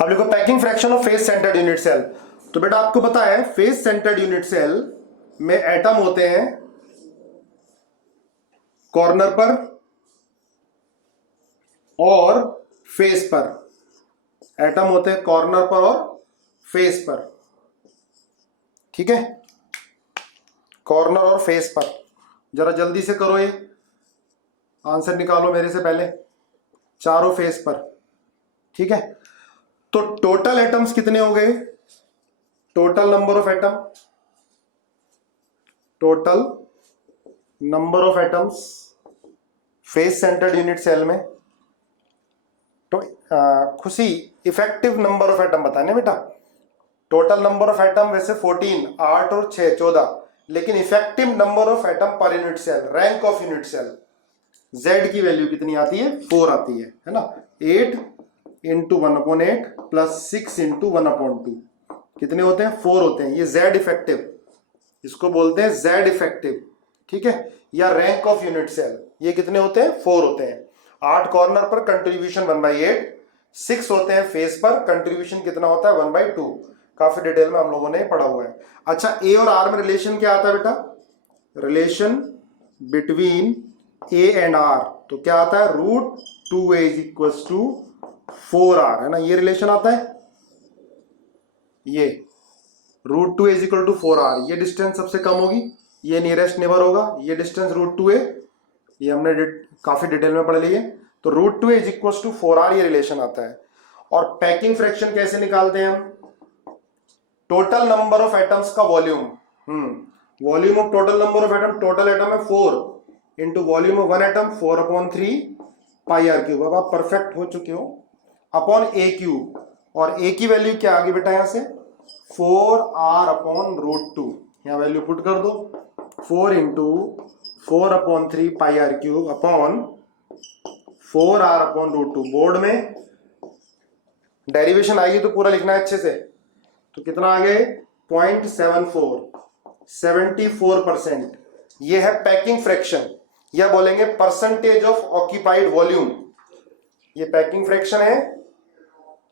अब देखो packing fraction of face centred unit cell. तो बेटा आपको पता है फेस सेंटर्ड यूनिट सेल में एटम होते हैं कॉर्नर पर और फेस पर। एटम होते हैं कॉर्नर पर और फेस पर, ठीक है, कॉर्नर और फेस पर। जरा जल्दी से करो, ये आंसर निकालो मेरे से पहले, चारों फेस पर, ठीक है। तो टोटल एटम्स कितने हो गए? Total number of atom, total number of atoms face centred unit cell में। तो खुशी इफेक्टिव नंबर ऑफ एटम बताने बेटा। टोटल नंबर ऑफ एटम वैसे 14, 8 और 6 14, लेकिन effective number of atom per unit cell, rank of unit cell, Z की value कितनी आती है? 4 आती है ना। 8 इंटू 1/8 प्लस 6 इंटू 1/2 कितने होते हैं? 4 होते हैं। ये Z इफेक्टिव, इसको बोलते हैं Z इफेक्टिव, ठीक है, या रैंक ऑफ यूनिट सेल। ये कितने होते हैं? 4 होते हैं। 8 कॉर्नर पर, कंट्रीब्यूशन 1/8, 6 होते हैं फेस पर, कंट्रीब्यूशन कितना होता है? 1/2। काफी डिटेल में हम लोगों ने पढ़ा हुआ है। अच्छा, ए और आर में रिलेशन क्या आता है बेटा? Relation between a and r, तो क्या आता है? √2a इज 4r, है ना, ये रिलेशन आता है। ये √2a इज 4r, ये डिस्टेंस सबसे कम होगी, ये नियरेस्ट नेबर होगा, ये डिस्टेंस √2a, ये हमने काफी डिटेल में पढ़ ली है। तो √2a इज 4r, ये रिलेशन आता है। और पैकिंग फ्रैक्शन कैसे निकालते हैं हम? टोटल नंबर ऑफ एटम्स का volume, volume of total number of atom, total atom है 4 into volume of one atom 4/3 πr³। अब आप परफेक्ट हो चुके हो, अपॉन a³। और a की वैल्यू क्या आ गई बेटा? यहां से 4r/√2, यहां वैल्यू पुट कर दो। 4 into 4/3 πr³ upon 4r/√2। Board में डेरिवेशन आएगी तो पूरा लिखना है अच्छे से। तो कितना आ गए? 0.74, 74%। ये है पैकिंग फ्रैक्शन, या बोलेंगे परसेंटेज ऑफ ऑक्यूपाइड वॉल्यूम। ये पैकिंग फ्रैक्शन है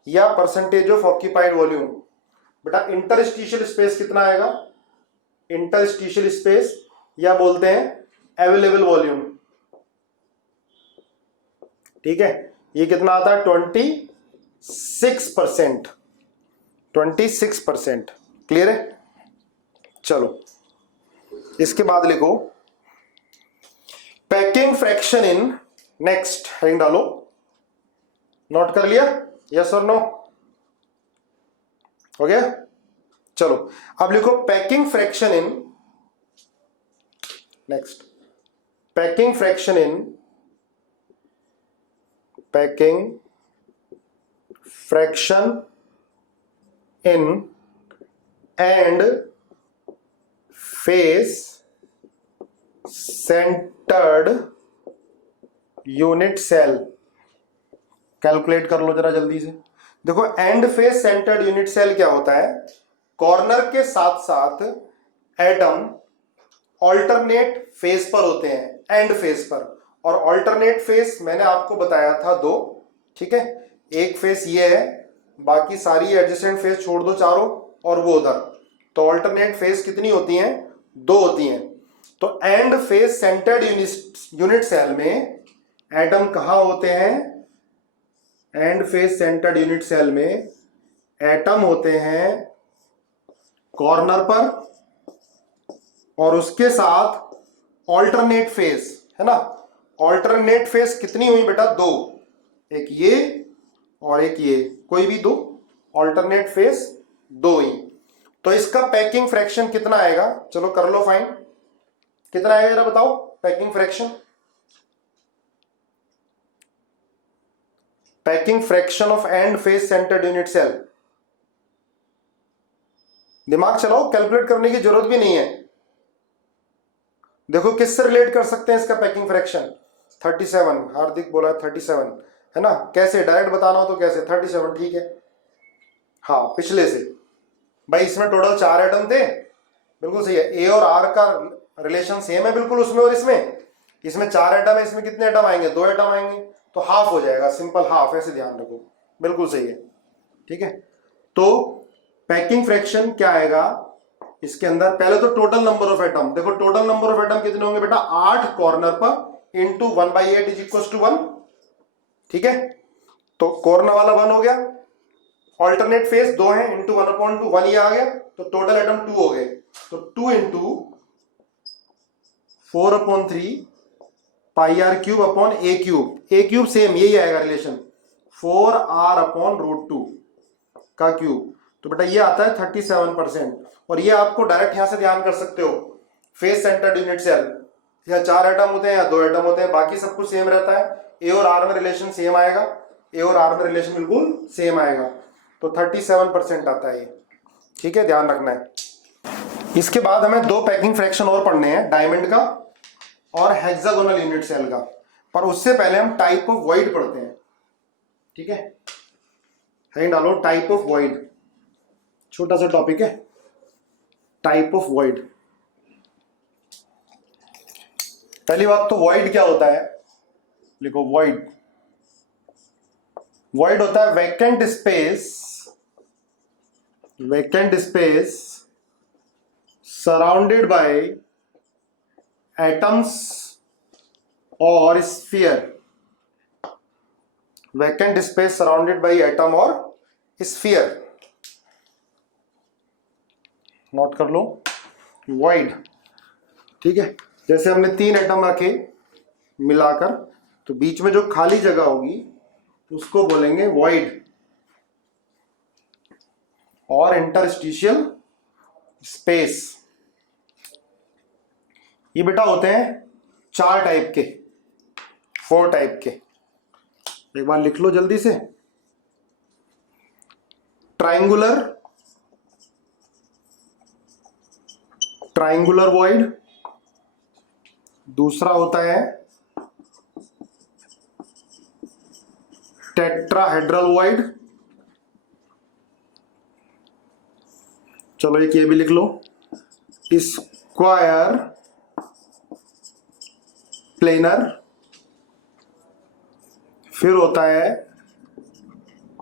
या परसेंटेज ऑफ ऑक्यूपाइड वॉल्यूम। बेटा इंटरस्टिशियल स्पेस कितना आएगा? इंटरस्टिशियल स्पेस, या बोलते हैं अवेलेबल वॉल्यूम, ठीक है। ये कितना आता है? 26%, 26%। क्लियर है? चलो इसके बाद लिखो packing fraction in, next heading डालो। नोट कर लिया? यस और नो? हो गया? चलो अब लिखो packing fraction in, next packing fraction in, packing fraction in end face centred unit cell. Calculate कर लो जरा जल्दी से। देखो end face centred unit cell क्या होता है? कॉर्नर के साथ साथ एटम ऑल्टरनेट फेस पर होते हैं, एंड फेस पर। और ऑल्टरनेट फेस मैंने आपको बताया था 2, ठीक है। एक फेस ये है, बाकी सारी एडजेसेंट फेस छोड़ दो चारों, और वो उधर। तो ऑल्टरनेट फेस कितनी होती हैं? 2 होती हैं। तो end face centred unit cell में एटम कहां होते हैं? End face centred unit cell में एटम होते हैं कॉर्नर पर, और उसके साथ ऑल्टरनेट फेस, है ना। ऑल्टरनेट फेस कितनी हुई बेटा? 2, एक ये और एक ये, कोई भी 2 ऑल्टरनेट फेस 2 ही। तो इसका पैकिंग फ्रैक्शन कितना आएगा? चलो कर लो फाइन, कितना आएगा जरा बताओ packing fraction. Packing fraction of end face centred unit cell, दिमाग चलाओ, कैलकुलेट करने की जरूरत भी नहीं है। देखो किससे रिलेट कर सकते हैं इसका पैकिंग फ्रैक्शन? 37, हार्दिक बोला 37, है ना। कैसे? डायरेक्ट बताना हो तो कैसे? 37, ठीक है। हाँ पिछले से भाई, इसमें टोटल 4 एटम थे, बिल्कुल सही है। ए और आर का रिलेशन सेम है बिल्कुल उसमें और इसमें। इसमें 4 एटम है, इसमें कितने एटम आएंगे? 2 एटम आएंगे, तो हाफ हो जाएगा, सिंपल हाफ, ऐसे ध्यान रखो, बिल्कुल सही है। ठीक है, तो पैकिंग फ्रैक्शन क्या आएगा इसके अंदर? पहले तो टोटल नंबर ऑफ एटम देखो, टोटल नंबर ऑफ एटम कितने होंगे बेटा? 8 कॉर्नर पर इंटू 1/8 इज इक्वल टू 1। ठीक है, तो कॉर्नर वाला 1 हो गया, ऑल्टरनेट फेस 2 है, इंटू 1/2 1 ये आ गया, तो टोटल एटम 2 हो गए। तो 2 into 4/3 pi r cube upon a cube, a cube same यही आएगा रिलेशन, 4r/√2 का क्यूब। तो बेटा ये आता है 37%। और ये आपको डायरेक्ट यहां से ध्यान कर सकते हो, फेस सेंटर्ड यूनिट सेल, या 4 एटम होते हैं या 2 एटम होते हैं, बाकी सब कुछ सेम रहता है। ए और आर में रिलेशन सेम आएगा, ए और आर में रिलेशन बिल्कुल सेम आएगा, तो 37% आता है ये। ठीक है, ध्यान रखना है। इसके बाद हमें 2 पैकिंग फ्रैक्शन और पढ़ने हैं, डायमंड का और हेक्सागोनल यूनिट सेल का। पर उससे पहले हम टाइप ऑफ वॉइड पढ़ते हैं। ठीक है, हेडिंग डालो टाइप ऑफ वॉइड, छोटा सा टॉपिक है, टाइप ऑफ वॉइड। पहली बात तो वॉइड क्या होता है, लिखो वॉइड। वॉइड होता है vacant space, vacant space surrounded by atoms और sphere, vacant space surrounded by atom और स्फीयर। नोट कर लो वॉइड। ठीक है, जैसे हमने 3 एटम रखे मिलाकर, तो बीच में जो खाली जगह होगी उसको बोलेंगे वॉइड, और इंटरस्टिशियल स्पेस। ये बेटा होते हैं 4 टाइप के, 4 टाइप के। एक बार लिख लो जल्दी से। ट्राइंगुलर, ट्राइंगुलर वॉइड, दूसरा होता है टेट्राहेड्रल वॉइड, चलो एक ये भी लिख लो, स्क्वायर प्लेनर, फिर होता है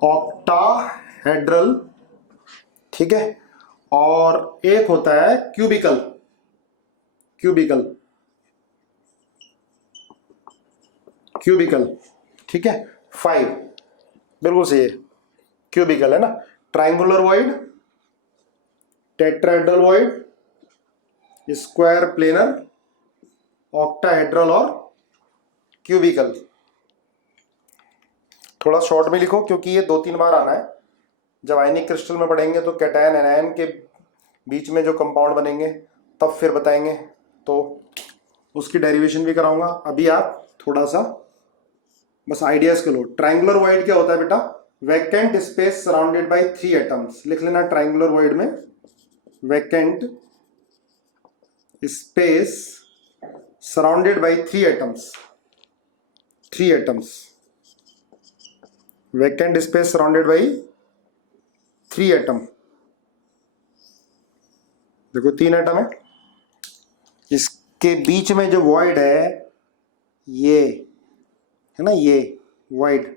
ऑक्टाहेड्रल, ठीक है, और एक होता है क्यूबिकल, क्यूबिकल, क्यूबिकल। ठीक है, 5 बिल्कुल सही है, क्यूबिकल है ना। Triangular void, tetrahedral void, square planar, octahedral और क्यूबिकल। थोड़ा शॉर्ट में लिखो क्योंकि ये 2-3 बार आना है। जब आयनिक क्रिस्टल में पढ़ेंगे तो कैटायन एनायन के बीच में जो कंपाउंड बनेंगे तब फिर बताएंगे, तो उसकी डेरिवेशन भी कराऊंगा। अभी आप थोड़ा सा बस आइडियाज के लो। ट्राइंगुलर वॉइड क्या होता है बेटा? Vacant space surrounded bye 3 atoms. लिख लेना ट्राइंगुलर वॉइड में vacant space surrounded bye 3 atoms, 3 atoms, vacant space surrounded bye 3 atom. देखो 3 एटम है, इसके बीच में जो वॉइड है ये है ना, ये वॉइड,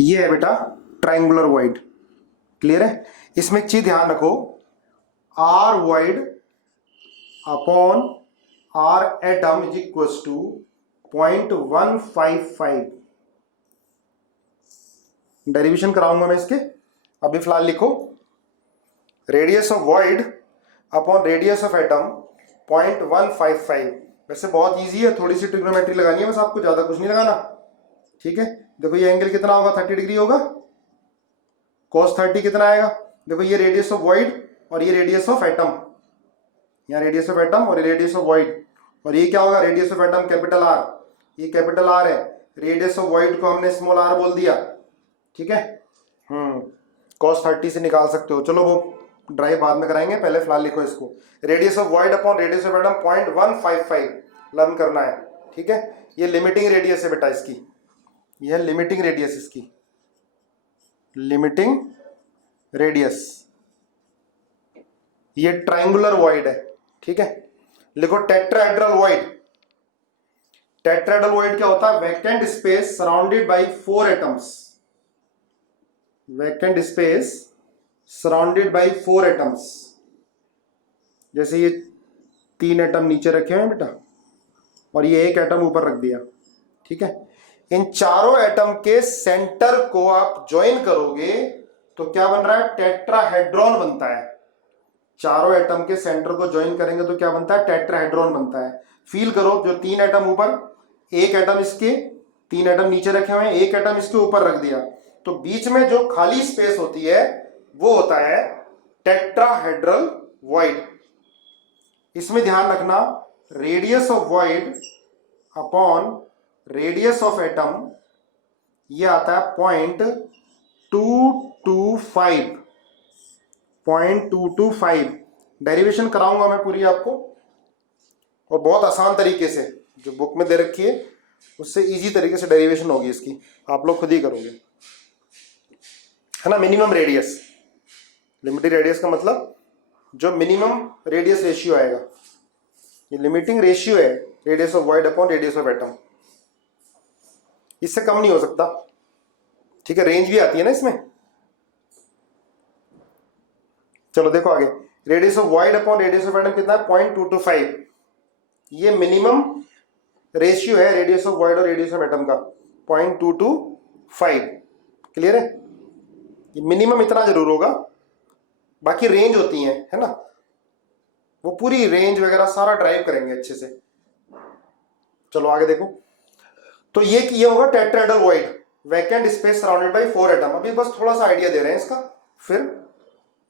ये है बेटा ट्राइंगुलर वॉइड। क्लियर है? इसमें एक चीज ध्यान रखो, r void upon r atom is equal to 0.155। Derivation कराऊंगा मैं इसके, अभी फिलहाल लिखो radius of void upon radius of atom 0.155। वैसे बहुत इजी है, थोड़ी सी ट्रिग्नोमेट्री लगानी है बस आपको, ज्यादा कुछ नहीं लगाना। ठीक है, देखो ये एंगल कितना होगा, 30 डिग्री होगा। cos 30 कितना आएगा? देखो ये रेडियस ऑफ वॉइड और ये रेडियस ऑफ एटम, यहाँ रेडियस ऑफ एटम और रेडियस ऑफ वॉइड, और ये क्या होगा? Radius of atom capital R, ये कैपिटल आर है, रेडियस ऑफ वॉइड को हमने स्मॉल आर बोल दिया। ठीक है, cos 30 से निकाल सकते हो। चलो वो ड्राइव बाद में कराएंगे, पहले फिलहाल लिखो इसको। Radius of void upon radius of atom 0.155 learn करना है। ठीक है, ये लिमिटिंग रेडियस है बेटा इसकी, यह लिमिटिंग रेडियस इसकी, लिमिटिंग रेडियस। ये ट्राइंगुलर वॉइड है। ठीक है, लिखो टेट्राहेड्रल वॉइड। टेट्राहेड्रल वॉइड क्या होता है? Vacant space surrounded by 4 atoms. Vacant space surrounded by 4 atoms. जैसे ये 3 एटम नीचे रखे हुए हैं बेटा, और ये 1 एटम ऊपर रख दिया, ठीक है। इन चारों एटम के सेंटर को आप ज्वाइन करोगे तो क्या बन रहा है? टेट्राहेड्रॉन बनता है। चारों एटम के सेंटर को ज्वाइन करेंगे तो क्या बनता है? टेट्राहेड्रॉन बनता है। फील करो, जो 3 एटम ऊपर, 1 एटम इसके, 3 एटम नीचे रखे हुए हैं, 1 एटम इसके ऊपर रख दिया, तो बीच में जो खाली स्पेस होती है वो होता है टेट्राहेड्रल वॉइड। इसमें ध्यान रखना, radius of void upon radius of atom ये आता है 0.225। 0.225 डेरिवेशन कराऊंगा मैं पूरी आपको, और बहुत आसान तरीके से, जो बुक में दे रखी है उससे इजी तरीके से डेरिवेशन होगी इसकी, आप लोग खुद ही करोगे, है ना। मिनिमम रेडियस, लिमिटिंग रेडियस का मतलब जो मिनिमम रेडियस रेशियो आएगा, ये लिमिटिंग रेशियो है, radius of void upon radius of atom, इससे कम नहीं हो सकता, ठीक है। रेंज भी आती है ना इसमें। चलो देखो आगे, radius of void upon radius of atom कितना है? 0.225। ये मिनिमम रेशियो है रेडियस ऑफ वॉइड और रेडियस ऑफ एटम का, 0.225। क्लियर है? ये मिनिमम इतना जरूर होगा, बाकी रेंज होती है ना, वो पूरी रेंज वगैरह सारा ड्राइव करेंगे अच्छे से। चलो आगे देखो, तो ये होगा tetrahedral void, vacant space surrounded by 4 atom. अभी बस थोड़ा सा आइडिया दे रहे हैं इसका, फिर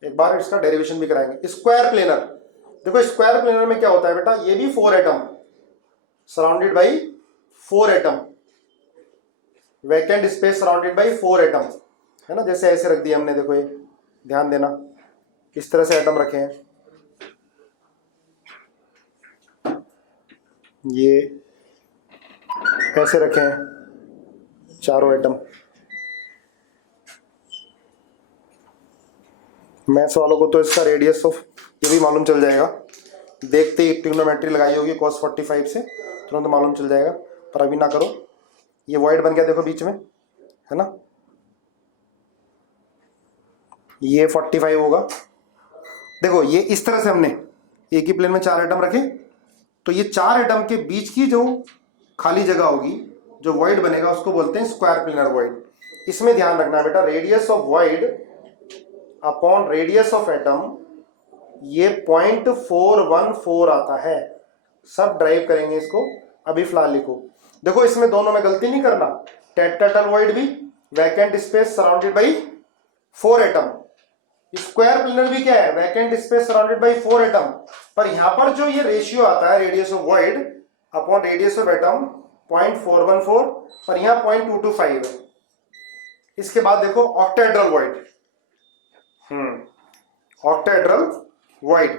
एक बार इसका डेरिवेशन भी कराएंगे। स्क्वायर प्लेनर, देखो स्क्वायर प्लेनर में क्या होता है बेटा? ये भी 4 atom surrounded by 4 atom, vacant space surrounded by 4 atom, है ना। जैसे ऐसे रख दिया हमने, देखो ये ध्यान देना किस तरह से एटम रखे हैं, ये ऐसे रखे हैं चारों एटम। मैथ्स वालों को तो इसका रेडियस ऑफ ये भी मालूम चल जाएगा, देखते ही ट्रिग्नोमेट्री लगाई होगी cos 45 से, तुरंत तो मालूम चल जाएगा, पर अभी ना करो। ये वॉइड बन गया देखो बीच में, है ना, ये 45 होगा। देखो ये इस तरह से हमने एक ही प्लेन में 4 एटम रखे, तो ये 4 एटम के बीच की जो खाली जगह होगी, जो वॉइड बनेगा, उसको बोलते हैं स्क्वायर प्लेनर वॉइड। इसमें ध्यान रखना बेटा, radius of void upon radius of atom ये 0.414 आता है। सब ड्राइव करेंगे इसको, अभी फिलहाल लिखो। देखो इसमें दोनों में गलती नहीं करना, टेट्राहेड्रल वॉइड भी, vacant space surrounded by 4 atom. Square planar भी क्या है? Vacant space surrounded by 4 atom. पर यहां पर जो ये रेशियो आता है radius of void upon radius of atom 0.414, पर यहां 0.225 है। इसके बाद देखो ऑक्टाहेड्रल वॉइड, ऑक्टाहेड्रल वॉइड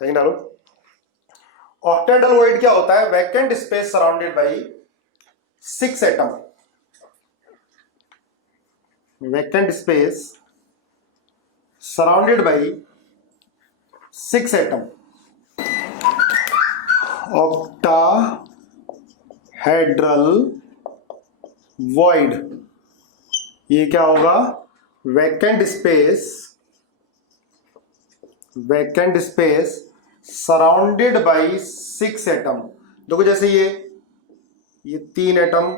कहीं डालो। ऑक्टाहेड्रल वॉइड क्या होता है? Vacant space surrounded bye 6 atom, vacant space surrounded bye 6 atom. Octahedral void, ये क्या होगा? Vacant space surrounded bye 6 atom. देखो जैसे ये 3 एटम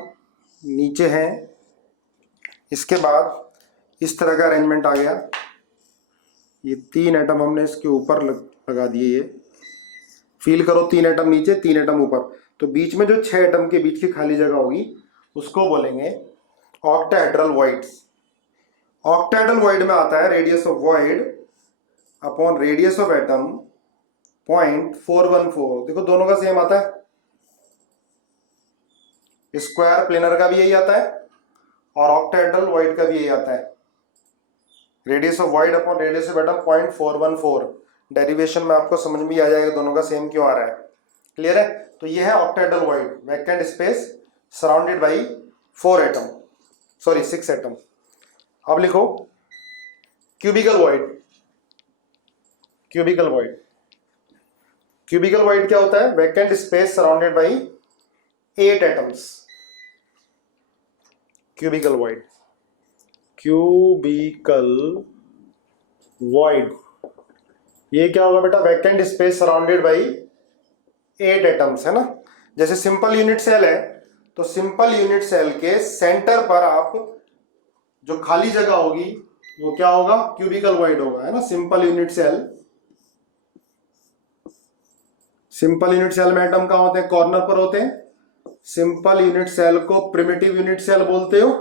नीचे हैं, इसके बाद इस तरह का अरेंजमेंट आ गया, ये 3 एटम हमने इसके ऊपर लगा दिए। ये फील करो, 3 एटम नीचे 3 एटम ऊपर, तो बीच में जो 6 एटम के बीच की खाली जगह होगी उसको बोलेंगे ऑक्टाहेड्रल वॉइड्स। ऑक्टाहेड्रल वॉइड में आता है radius of void upon radius of atom 0.414। देखो दोनों का सेम आता है, स्क्वायर प्लेनर का भी यही आता है और ऑक्टाहेड्रल वॉइड का भी यही आता है। Radius of void upon radius of atom 0.414। Derivation में आपको समझ में आ जाएगा दोनों का सेम क्यों आ रहा है। क्लियर है? तो ये है octahedral void, vacant space surrounded by 4 atom, sorry 6 atom. अब लिखो cubical void. Cubical void cubical void क्या होता है? Vacant space surrounded by 8 atoms. Cubical void, cubical void ये क्या होगा बेटा? Vacant space surrounded by 8 atoms, है ना। जैसे सिंपल यूनिट सेल है तो सिंपल यूनिट सेल के सेंटर पर आप जो खाली जगह होगी वो क्या होगा? क्यूबिकल वॉइड होगा, है ना। Simple unit cell, simple unit cell में एटम कहां होते हैं? कॉर्नर पर होते हैं। सिंपल यूनिट सेल को प्रिमिटिव यूनिट सेल बोलते हो।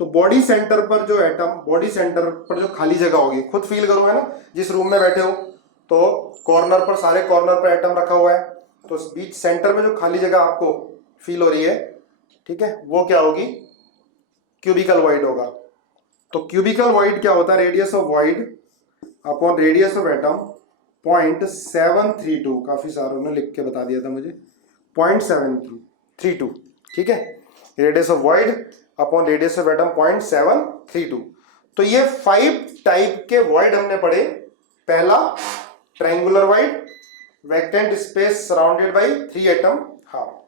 तो बॉडी सेंटर पर जो एटम, बॉडी सेंटर पर जो खाली जगह होगी, खुद फील करो, है ना। जिस रूम में बैठे हो तो कॉर्नर पर, सारे कॉर्नर पर एटम रखा हुआ है, तो बीच सेंटर में जो खाली जगह आपको फील हो रही है, ठीक है, वो क्या होगी? क्यूबिकल वॉइड होगा। तो क्यूबिकल वॉइड क्या होता है? Radius of void upon radius of atom 0.732, काफी सारों ने लिख के बता दिया था मुझे, 0.732, ठीक है। Radius of void upon radius of atom 0.732। तो ये 5 टाइप के वॉइड हमने पढ़े। पहला triangular void, vacant space surrounded by 3 atom. हाँ,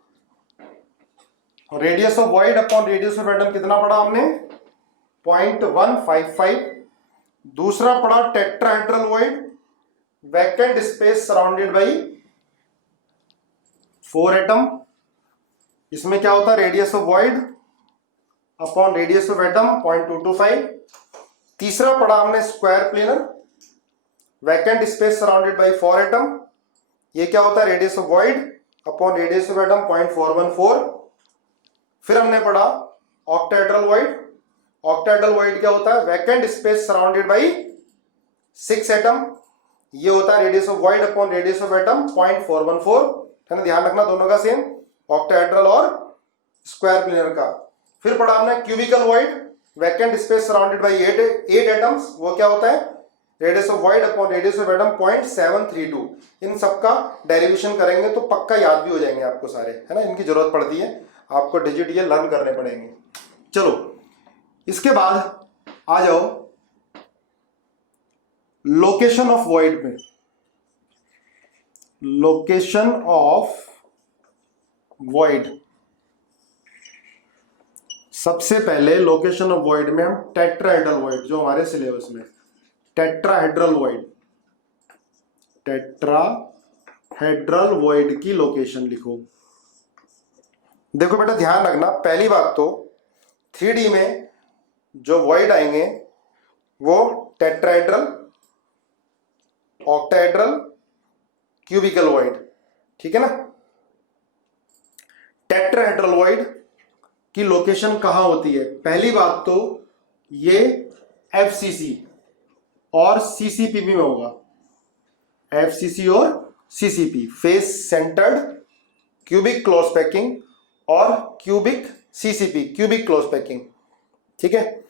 radius of void upon radius of atom कितना पढ़ा हमने? 0.155। दूसरा पढ़ा tetrahedral void, vacant space surrounded by 4 atom. इसमें क्या होता है? Radius of void upon radius of atom 0.225। तीसरा पढ़ा हमने square planar, vacant space surrounded by 4 atom. ये क्या होता है? Radius of void upon radius of atom 0.414। फिर हमने पढ़ा ऑक्टाहेड्रल वॉइड। ऑक्टाहेड्रल वॉइड क्या होता है? Vacant space surrounded by 6 atom. ये होता है radius of void upon radius of atom 0.414, है ना। ध्यान रखना दोनों का सेम, ऑक्टाहेड्रल और स्क्वायर प्लेनर का। फिर पढ़ा हमने cubical void, vacant space surrounded by 8 atoms. वो क्या होता है? Radius of void upon radius of atom 0.732। इन सबका डेरिवेशन करेंगे तो पक्का याद भी हो जाएंगे आपको सारे, है ना। इनकी जरूरत पड़ती है आपको, डिजिट ये लर्न करने पड़ेंगे। चलो, इसके बाद आ जाओ लोकेशन ऑफ वॉइड में। लोकेशन ऑफ वॉइड, सबसे पहले लोकेशन ऑफ वॉइड में हम टेट्राहेड्रल वॉइड, जो हमारे सिलेबस में टेट्राहेड्रल वॉइड, टेट्राहेड्रल वॉइड की लोकेशन लिखो। देखो बेटा ध्यान रखना, पहली बात तो 3D में जो वॉइड आएंगे वो टेट्राहेड्रल, ऑक्टाहेड्रल, क्यूबिकल वॉइड, ठीक है ना। टेट्राहेड्रल वॉइड की लोकेशन कहां होती है? पहली बात तो ये FCC और CCP में होगा। FCC और CCP, face centred cubic close packing, और cubic CCP, cubic close packing, ठीक है।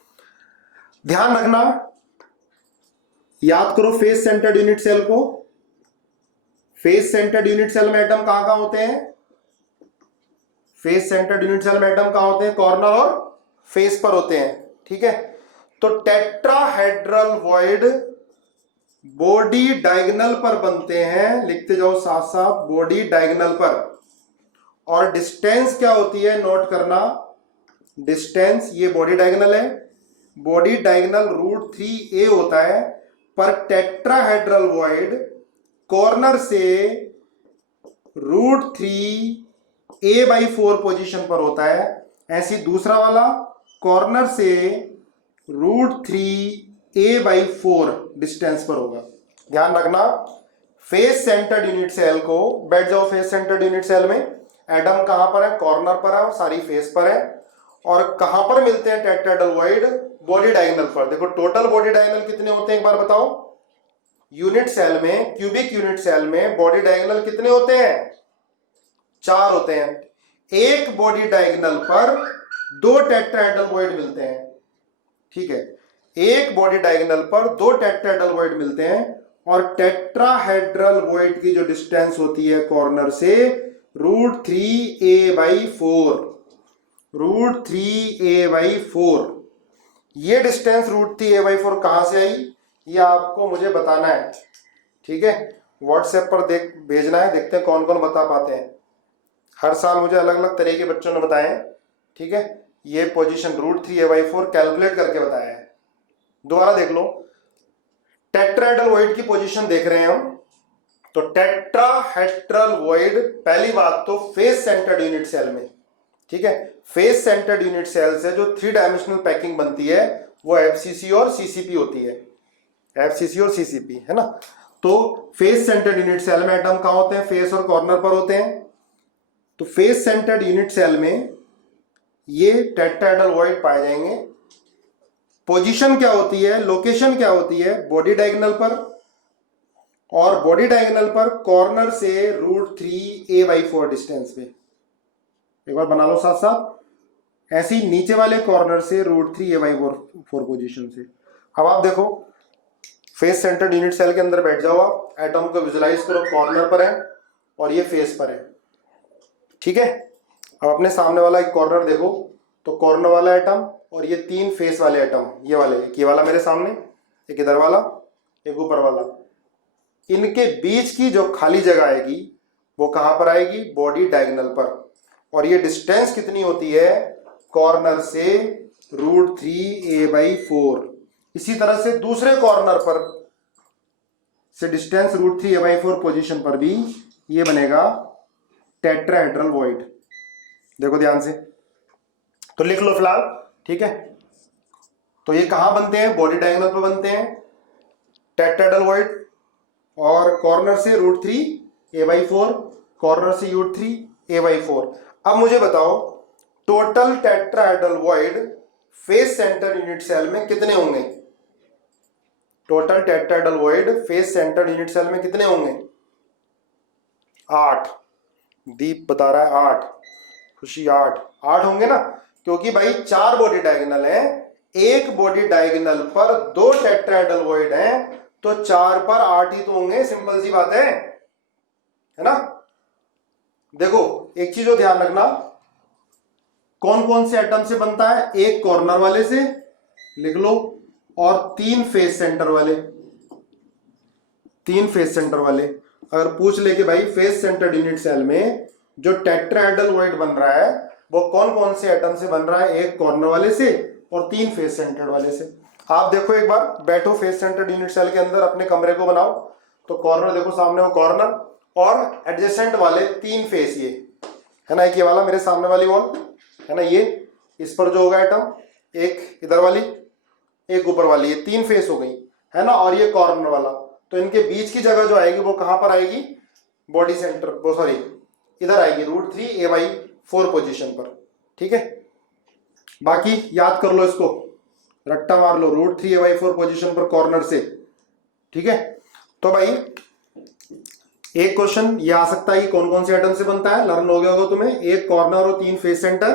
ध्यान रखना, याद करो फेस सेंटर्ड यूनिट सेल को। फेस सेंटर्ड यूनिट सेल में एटम कहां कहां होते हैं? फेस सेंटर्ड यूनिट सेल में एटम कहां होते हैं? कॉर्नर और फेस पर होते हैं, ठीक है। तो टेट्राहेड्रल वॉइड बॉडी डायगोनल पर बनते हैं, लिखते जाओ साथ साथ, बॉडी डायगोनल पर। और डिस्टेंस क्या होती है? नोट करना, डिस्टेंस, ये बॉडी डायगोनल है, बॉडी डायगोनल √3a होता है। पर टेट्राहेड्रल वॉइड कॉर्नर से √3a/4 पोजीशन पर होता है। ऐसी दूसरा वाला कॉर्नर से √3a/4 डिस्टेंस पर होगा। ध्यान रखना, फेस सेंटर्ड यूनिट सेल को, बैठ जाओ फेस सेंटर्ड यूनिट सेल में, एटम कहां पर है? कॉर्नर पर है और सारी फेस पर है। और कहां पर मिलते हैं टेट्राहेड्रल वॉइड? बॉडी डायगोनल पर। देखो टोटल बॉडी डायगोनल कितने होते हैं एक बार बताओ? यूनिट सेल में, क्यूबिक यूनिट सेल में बॉडी डायगोनल कितने होते हैं? 4 होते हैं। एक बॉडी डायगोनल पर 2 टेट्राहेड्रल वॉइड मिलते हैं, ठीक है। एक बॉडी डायगोनल पर 2 टेट्राहेड्रल वॉइड मिलते हैं। और टेट्राहेड्रल वॉइड की जो डिस्टेंस होती है कॉर्नर से √3a/4, √3a/4। ये डिस्टेंस √3a/4 कहां से आई? ये आपको मुझे बताना है, ठीक है। व्हाट्सएप पर भेजना है, देखते हैं कौन कौन बता पाते हैं। हर साल मुझे अलग अलग तरह के बच्चों ने बताए हैं, ठीक है। ये पोजीशन √3a/4 कैलकुलेट करके बताया है। दोबारा देख लो, टेट्राहेड्रल वॉइड की पोजीशन देख रहे हैं हम। तो टेट्राहेड्रल वॉइड, पहली बात तो फेस सेंटर्ड यूनिट सेल में, ठीक है। फेस सेंटर्ड यूनिट सेल से जो 3 डायमेंशनल पैकिंग बनती है वो एफसीसी और सीसीपी होती है। एफसीसी और सीसीपी, है ना। तो फेस सेंटर्ड यूनिट सेल में एटम कहां होते हैं? फेस और कॉर्नर पर होते हैं। तो फेस सेंटर्ड यूनिट सेल में ये टेट्राहेड्रल वॉइड पाए जाएंगे। पोजीशन क्या होती है, लोकेशन क्या होती है? बॉडी डायगोनल पर, और बॉडी डायगोनल पर कॉर्नर से √3a/4 डिस्टेंस पे। एक बार बना लो साथ साथ, ऐसी नीचे वाले कॉर्नर से √3a/4 पोजीशन से। अब आप देखो, फेस सेंटर्ड यूनिट सेल के अंदर बैठ जाओ आप, एटम को विजुलाइज करो, कॉर्नर पर है और ये फेस पर है, ठीक है। अब अपने सामने वाला एक कॉर्नर देखो, तो कॉर्नर वाला एटम और ये 3 फेस वाले एटम, ये वाले, एक ये वाला मेरे सामने, एक इधर वाला, एक ऊपर वाला, इनके बीच की जो खाली जगह आएगी वो कहां पर आएगी? बॉडी डायगोनल पर। और ये डिस्टेंस कितनी होती है? कॉर्नर से √3a/4। इसी तरह से दूसरे कॉर्नर पर से डिस्टेंस √3a/4 पोजीशन पर भी ये बनेगा टेट्राहेड्रल वॉइड। देखो ध्यान से, तो लिख लो फिलहाल, ठीक है। तो ये कहां बनते हैं? बॉडी डायगोनल पर बनते हैं टेट्राहेड्रल वॉइड, और कॉर्नर से √3a/4, कॉर्नर से √3a/4। अब मुझे बताओ, total tetrahedral void face centre unit cell में कितने होंगे? Total tetrahedral void face centre unit cell में कितने होंगे? 8। दीप बता रहा है 8, खुशी 8 होंगे ना, क्योंकि भाई 4 बॉडी डायगोनल है, एक बॉडी डायगोनल पर 2 टेट्राहेड्रल वॉइड हैं, तो 4 पर 8 ही तो होंगे, सिंपल सी बात है ना। देखो एक चीज और ध्यान रखना, कौन कौन से एटम से बनता है? एक कॉर्नर वाले से, लिख लो, और 3 फेस सेंटर वाले, 3 फेस सेंटर वाले। अगर पूछ ले कि भाई फेस सेंटर यूनिट सेल में जो टेट्राहेड्रल वॉइड बन रहा है वो कौन कौन से एटम से बन रहा है? एक कॉर्नर वाले से और 3 फेस सेंटर वाले से। आप देखो एक बार, बैठो फेस सेंटर यूनिट सेल के अंदर, अपने कमरे को बनाओ, तो कॉर्नर देखो सामने, वो कॉर्नर और एडजेसेंट वाले 3 फेस, ये है ना, एक ये वाला मेरे सामने वाली वॉल है ना, ये इस पर जो होगा एटम, एक इधर वाली, एक ऊपर वाली, ये 3 फेस हो गई, है ना, और ये कॉर्नर वाला। तो इनके बीच की जगह जो आएगी वो कहां पर आएगी? बॉडी सेंटर, वो सॉरी इधर आएगी √3a/4 पोजीशन पर, ठीक है। बाकी याद कर लो, इसको रट्टा मार लो, √3a/4 पोजीशन पर कॉर्नर से, ठीक है। तो भाई एक क्वेश्चन ये आ सकता है कि कौन कौन से एटम से बनता है, लर्न हो गया होगा तुम्हें। एक कॉर्नर और 3 फेस सेंटर।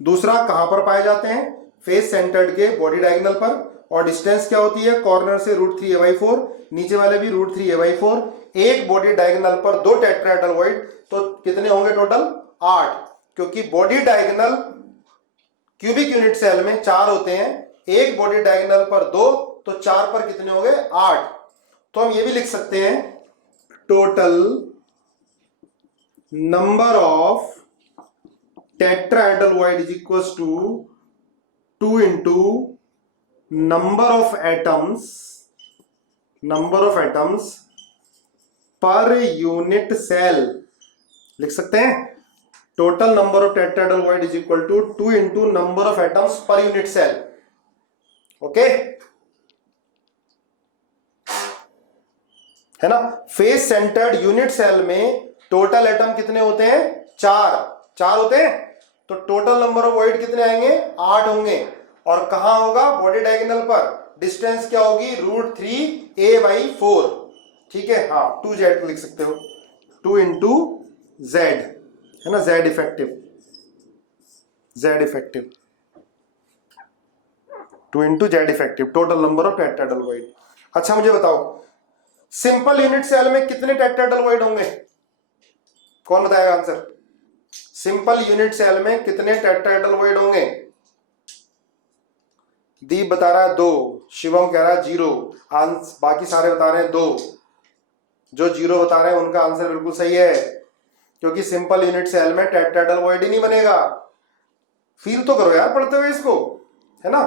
दूसरा कहां पर पाए जाते हैं? फेस सेंटर्ड के बॉडी डायगोनल पर, और डिस्टेंस क्या होती है? कॉर्नर से √3a/4, नीचे वाले भी √3a/4, एक बॉडी डायगोनल पर 2 टेट्राहेड्रल वॉइड, तो कितने होंगे टोटल? 8, क्योंकि body diagonal cubic unit cell में 4 होते हैं, एक बॉडी डायगोनल पर 2, तो 4 पर कितने हो गए? 8। तो हम ये भी लिख सकते हैं, total number of tetrahedral void is equals to 2 into number of atoms per unit cell. लिख सकते हैं, total number of tetrahedral void is equal to 2 into number of atoms per unit cell. Okay, है ना। Face centred unit cell में total atom कितने होते हैं? 4 होते हैं, तो टोटल नंबर ऑफ वॉइड कितने आएंगे? 8 होंगे। और कहां होगा? बॉडी डायगोनल पर। डिस्टेंस क्या होगी? √3a/4, ठीक है। हाँ, 2z लिख सकते हो, 2 इंटू जेड, है ना, Z effective, 2 into Z effective, total number of tetrahedral void. अच्छा मुझे बताओ, सिंपल यूनिट सेल में कितने टेट्राहेड्रल वॉइड होंगे? कौन बताएगा आंसर? सिंपल यूनिट सेल में कितने टेट्राहेड्रल वॉइड होंगे? दीप बता रहा है 2, शिवम कह रहा है 0, बाकी सारे बता रहे हैं 2। जो 0 बता रहे हैं उनका आंसर बिल्कुल सही है, क्योंकि सिंपल यूनिट सेल में टेट्राहेड्रल ही नहीं बनेगा। फील तो करो यार पढ़ते हुए इसको, है ना।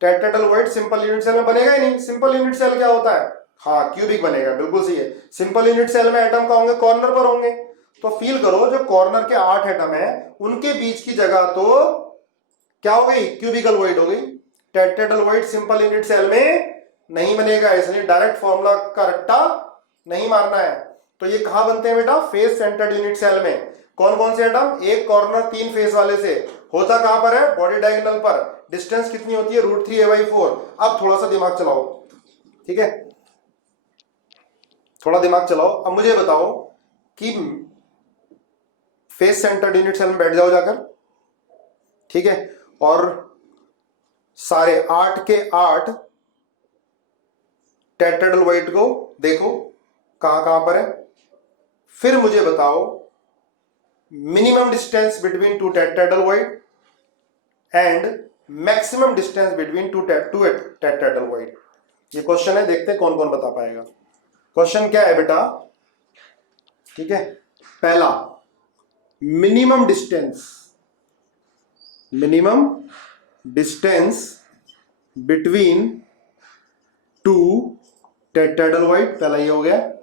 टेट्राहेड्रल सिंपल यूनिट सेल में बनेगा ही नहीं। सिंपल यूनिट सेल क्या होता है? हाँ, क्यूबिक बनेगा, बिल्कुल सही है। सिंपल यूनिट सेल में एटम का होंगे कॉर्नर पर होंगे, तो फील करो जो कॉर्नर के 8 एटम है उनके बीच की जगह तो क्या हो गई? क्यूबिकल वॉइड हो गई। Tetrahedral void simple unit cell में नहीं बनेगा, इसलिए डायरेक्ट फॉर्मूला का रट्टा नहीं मारना है। तो ये कहां बनते हैं बेटा? फेस सेंटर्ड यूनिट सेल में। कौन कौन से एटम? एक कॉर्नर 3 फेस वाले से। होता कहां पर है? बॉडी डायगोनल पर। डिस्टेंस कितनी होती है? √3a/4। अब थोड़ा सा दिमाग चलाओ, ठीक है, थोड़ा दिमाग चलाओ। अब मुझे बताओ कि फेस सेंटर्ड यूनिट सेल में बैठ जाओ जाकर, ठीक है, और सारे 8 के 8 टेट्राहेड्रल वॉइड को देखो कहां कहां पर है। फिर मुझे बताओ minimum distance between 2 tetrahedral void and maximum distance between 2 tetrahedral void. ये क्वेश्चन है, देखते हैं कौन कौन बता पाएगा। क्वेश्चन क्या है बेटा? ठीक है, पहला minimum distance between 2 tetrahedral void, पहला ये हो गया, है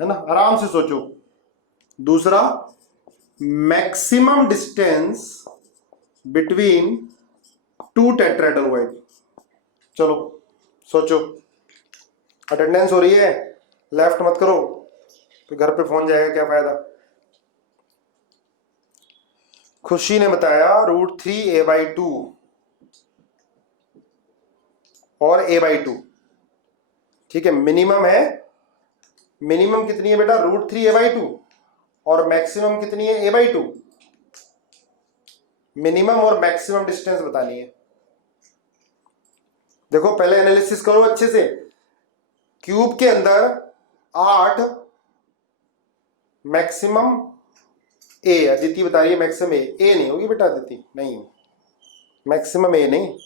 ना, आराम से सोचो। दूसरा maximum distance between 2 tetrahedral void. चलो सोचो, अटेंडेंस हो रही है, लेफ्ट मत करो तो घर पे फोन जाएगा, क्या फायदा। खुशी ने बताया √3a/2 और a/2, ठीक है। मिनिमम है, मिनिमम कितनी है बेटा? √3a/2 और मैक्सिमम कितनी है? a/2। मिनिमम और मैक्सिमम डिस्टेंस बतानी है। देखो पहले एनालिसिस करो अच्छे से। क्यूब के अंदर 8, मैक्सिमम ए, अदिति बता रही है मैक्सिमम ए नहीं होगी बेटा, अदिति नहीं, मैक्सिमम ए नहीं,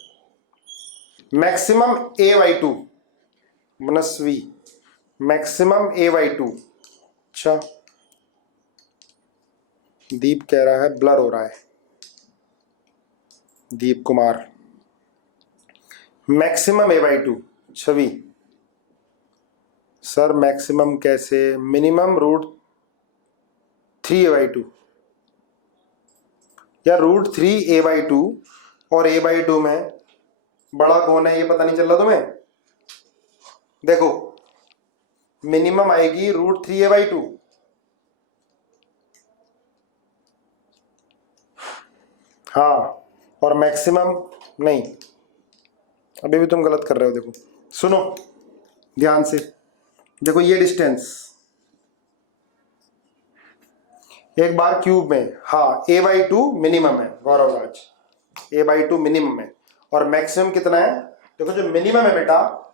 मैक्सिमम a/2। मनस्वी, मैक्सिमम a/2। अच्छा, दीप कह रहा है ब्लर हो रहा है, Deep Kumar. Maximum a/2। Chhavi, sir maximum कैसे? मिनिमम √3a/2 या √3a/2 और a/2 में बड़ा कौन है ये पता नहीं चल रहा तुम्हें? देखो मिनिमम आएगी √3a/2, हाँ, और मैक्सिमम नहीं। अभी भी तुम गलत कर रहे हो। देखो सुनो ध्यान से, देखो ये डिस्टेंस एक बार क्यूब में, हाँ, a/2 मिनिमम है गौरव राज, a/2 मिनिमम है। और मैक्सिमम कितना है? देखो जो मिनिमम है बेटा,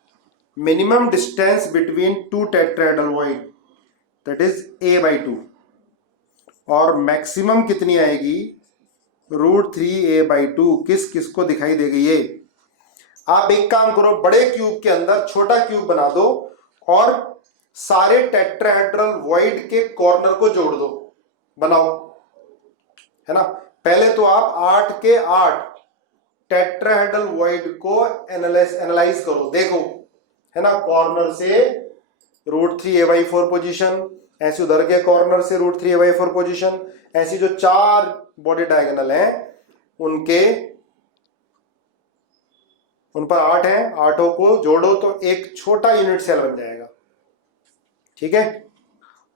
minimum distance between 2 tetrahedral void, that is a/2। और मैक्सिमम कितनी आएगी? √3a/2। किस किस को दिखाई देगी ये? आप एक काम करो, बड़े क्यूब के अंदर छोटा क्यूब बना दो और सारे टेट्राहेड्रल वॉइड के कॉर्नर को जोड़ दो, बनाओ, है ना। पहले तो आप 8 के 8 टेट्राहेड्रल वॉइड को एनालाइज करो, देखो, है ना। कॉर्नर से √3a/4 पोजीशन, ऐसे उधर के कॉर्नर से √3a/4 पोजीशन, ऐसी जो 4 बॉडी डायगोनल हैं उनके, उन पर 8 हैं, 8 को जोड़ो तो एक छोटा यूनिट सेल बन जाएगा, ठीक है।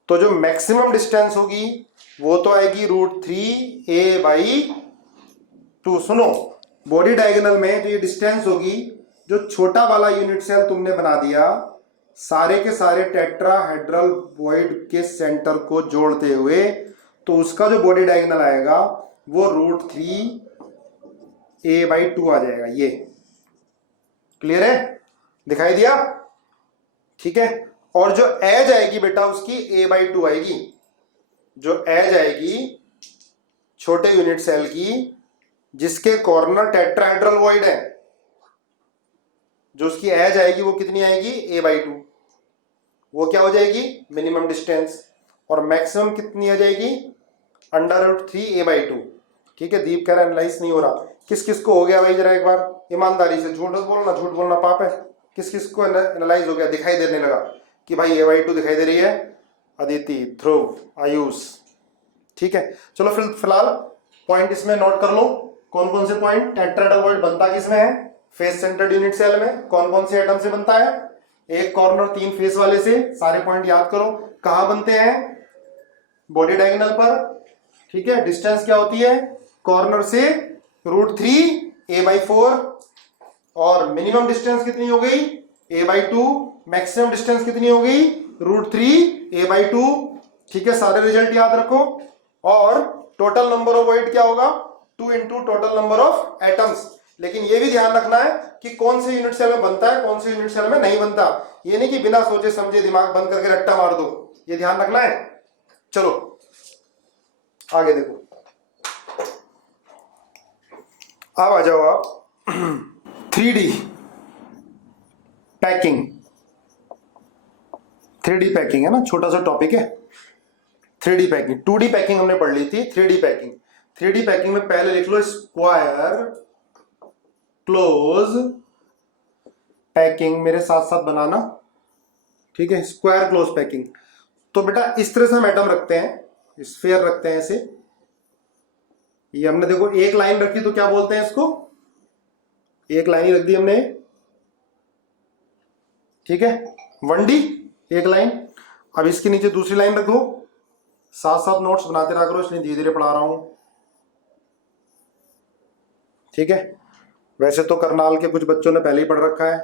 तो जो मैक्सिमम डिस्टेंस होगी वो तो आएगी √3a/2। सुनो, बॉडी डायगोनल में जो ये डिस्टेंस होगी, जो छोटा वाला यूनिट सेल तुमने बना दिया, सारे के सारे टेट्राहेड्रल वॉइड के सेंटर को जोड़ते हुए, तो उसका जो बॉडी डायगोनल आएगा वो √3a/2 आ जाएगा। ये क्लियर है? दिखाई दिया? ठीक है। और जो एज आएगी बेटा उसकी a/2 आएगी। जो एज आएगी छोटे यूनिट सेल की जिसके कॉर्नर टेट्राहेड्रल वॉइड है, जो उसकी एज आएगी वो कितनी आएगी? a/2। वो क्या हो जाएगी, मिनिमम डिस्टेंस। और मैक्सिमम कितनी आ जाएगी, √3a/2। ठीक है, दीप कह रहा एनालाइज नहीं हो रहा। किस किस को हो गया भाई, जरा एक बार ईमानदारी से, झूठ बोलना, झूठ बोलना पाप है। किस किस को एनालाइज हो गया, दिखाई देने लगा कि भाई a/2 दिखाई दे रही है? अदिति, ध्रुव, आयुष। ठीक है, चलो फिर फिलहाल पॉइंट इसमें नोट कर लो। कौन कौन से पॉइंट, टेट्राहेड्रल बनता किसमें है, फेस सेंटर्ड यूनिट सेल में। कौन कौन से एटम से बनता है, एक कॉर्नर 3 फेस वाले से। सारे पॉइंट याद करो। कहां बनते हैं, बॉडी डायगोनल पर। ठीक है, डिस्टेंस क्या होती है कॉर्नर से, √3a/4। और मिनिमम डिस्टेंस कितनी हो गई, a/2। मैक्सिमम डिस्टेंस कितनी हो गई, √3a/2। ठीक है, सारे रिजल्ट याद रखो। और टोटल नंबर ऑफ वॉइड क्या होगा, 2 into total number of atoms. लेकिन ये भी ध्यान रखना है कि कौन से यूनिट सेल में बनता है, कौन से यूनिट सेल में नहीं बनता। ये नहीं कि बिना सोचे समझे दिमाग बंद करके रट्टा मार दो, ये ध्यान रखना है। चलो आगे देखो, अब आ जाओ आप 3D पैकिंग। 3D पैकिंग है ना, छोटा सा टॉपिक है 3D पैकिंग। 2D पैकिंग हमने पढ़ ली थी, 3D पैकिंग। 3D पैकिंग में पहले लिख लो स्क्वायर क्लोज पैकिंग, मेरे साथ साथ बनाना। ठीक है, स्क्वायर क्लोज पैकिंग। तो बेटा इस तरह से हम एटम रखते हैं, स्फीयर रखते हैं ऐसे। ये हमने देखो एक लाइन रखी तो क्या बोलते हैं इसको, एक लाइन ही रख दी हमने। ठीक है, 1D एक लाइन। अब इसके नीचे दूसरी लाइन रख दो। साथ साथ नोट्स बनाते रहा करो, इसलिए धीरे धीरे पढ़ा रहा हूं। ठीक है, वैसे तो करनाल के कुछ बच्चों ने पहले ही पढ़ रखा है।